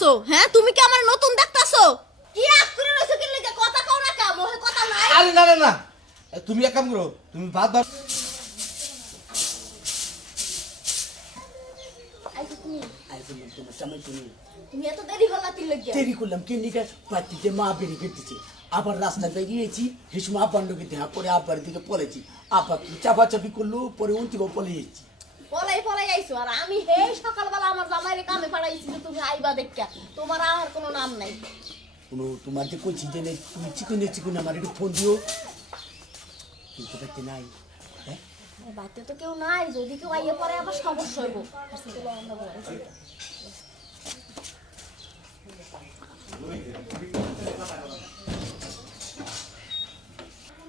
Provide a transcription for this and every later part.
দেখতাছো? হ্যাঁ তুমি কি আমার নতুন দেখতাছো? কি আক করে রইছো কি লাগা কথা কও না কা মোহে কথা নাই। আরে না না না। তুমি এক কাম করো তুমি ভাত ভাত দেরি করলাম মা আবার হিসমা আব্বার লোকে দেখা করে আব্বার দিকে আব্বা কি চাপাচাপি করল পরে উল্টিও পলে যাচ্ছি। পলাই আইছো আর আমি হে সকালবেলা আমার জামাইরে কামে পাঠাইছি যে তুমি আইবা দেখা তোমার আর কোনো নাম নাই। কোনো তোমার যে কইছি যে তুমি চিকুনে চিকুনে আমার একটু ফোন দিও। কিন্তু দেখতে নাই? হ্যাঁ? বাড়িতে তো কেউ নাই যদি কেউ আইয়ে পরে আবার সমস্যা হইব।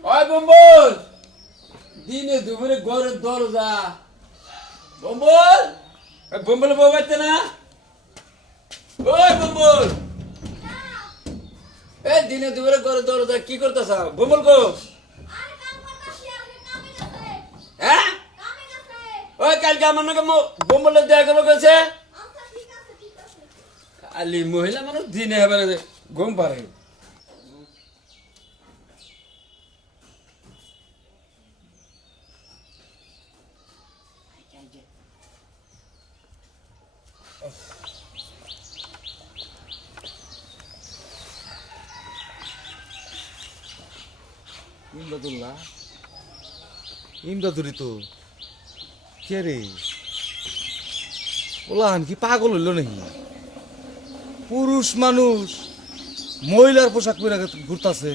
ওই বম্বল! দিনে দুপুরে ঘরের দরজা। বম্বল! বম্বল বউ বাড়তে না? ওই বম্বল! এ, দিনে দুপুরে ঘরের দরজা কি করতেছ? বম্বল কো হ্যাঁ? ওই কালকে আমার নাকি বম্বলের দেখা করো গেছে খালি মহিলা মানুষ দিনে হেবার ঘুম পারে তো। পাগল হইল নাকি? পুরুষ মানুষ মহিলার পোশাক পরে ঘুরতাছে।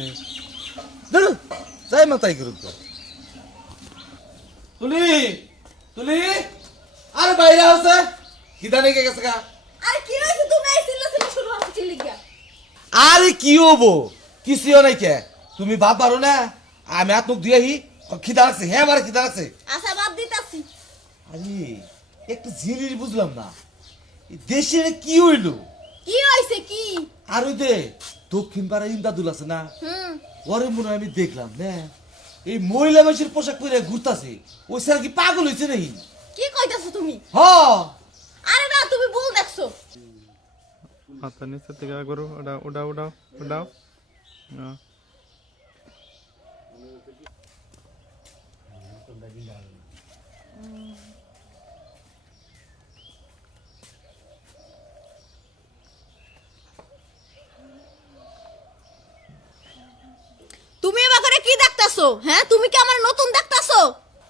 যাই মাতাই করুক। তুলি তুলি, আরে বাইরে আছে খিদা নেই গেছে গা। আরে কি হইছে তুমি আইছিল ছিল শুরু হচ্ছে কি লাগা আরে কি হব? কিছুও নাই কে। তুমি ভাত পারো না। আমি হাত মুখ দিয়ে খিদা লাগছে। হ্যাঁ আমার খিদা লাগছে। আচ্ছা বাদ দিতাছি। আরে একটা জিনিস বুঝলাম না। এই দেশে এটা কি হইল? কি হইছে কি? আর ওই যে দক্ষিণ পাড়া ইমদাদুল আছে না? ওরে মনে হয় আমি দেখলাম না? এই মহিলা মানুষের পোশাক পরে ঘুরতাছে। ওই স্যার কি পাগল হয়েছে নাকি? কি কইতাছো তুমি? হ। আরে না তুমি ভুল দেখছ মাথা নিচে থেকে একবার ওডাও ওডাও ওডাও ওডাও হ্যাঁ। তুমি এবার করে কি দেখতাছো হ্যাঁ তুমি কি আমার নতুন দেখতাছো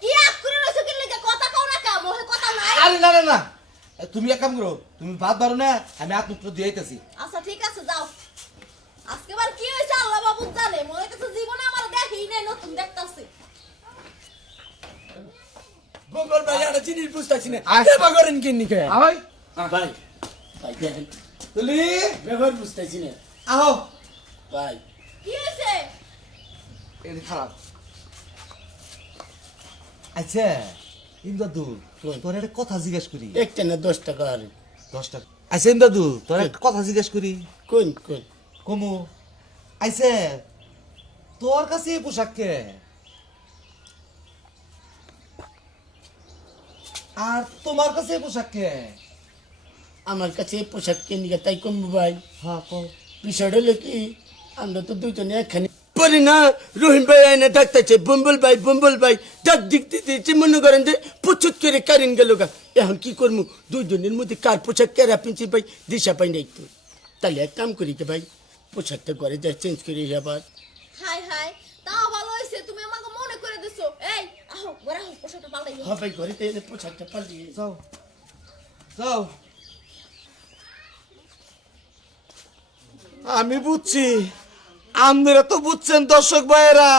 কি আক করে রইছো কি লাগা? কথা কও না কা মোহে কথা নাই। আরে না না না। এ, তুমি এক কাম করো তুমি ভাত পারো না আমি হাত মুখ দিয়ে আইতাছি। আচ্ছা ঠিক আছে যাও। আজকে বার কি হইছে আল্লাহ বাবু জানে। মনে হইতাছে জীবনে আমার দেখি নাই নতুন দেখতাছি। বঙ্গল ভাই একটা জিনিস বুঝতেছি না। করেন নিকে ভাই ভাই দেখেন। তুলি। ব্যবহার না। আহো। ভাই। কি হইছে এটা খারাপ। আচ্ছা। ইমদাদুল তোর একটা কথা জিজ্ঞেস করি। একটা না দশ টাকা আর। দশ টাকা আচ্ছা ইমদাদুল তোর একটা কথা জিজ্ঞেস করি। কোন কোন? কমু আইছে তোর কাছে এই পোশাক কে আর তোমার কাছে এই পোশাক কে আমার কাছে এই পোশাক কে নিকে তাই কম ভাই। হ্যাঁ বিষয়টা হলো কি আমরা তো দুজনে একখানে পরে না রহিম ভাই আইনে ডাকতেছে বম্বল ভাই বম্বল ভাই ডাক দিক দিতে মনে করেন যে প্রচুর করে কারেন গেল গা এখন কি করব দুইজনের মধ্যে কার পোশাক কেরা পিনছি ভাই দিশা পাই নাই তো তাহলে এক কাম করি কে ভাই পোশাকটা ঘরে যা চেঞ্জ করে আবার হাই হাই তাও ভালো হইছে তুমি আমাকে মনে করে দিছো এই আহো ঘরে আহো পোশাকটা পাল্টাই হ্যাঁ ভাই ঘরে পোশাকটা পাল্টিয়ে যাও যাও আমি বুঝছি আপনারা তো বুঝছেন দর্শক ভাইয়েরা।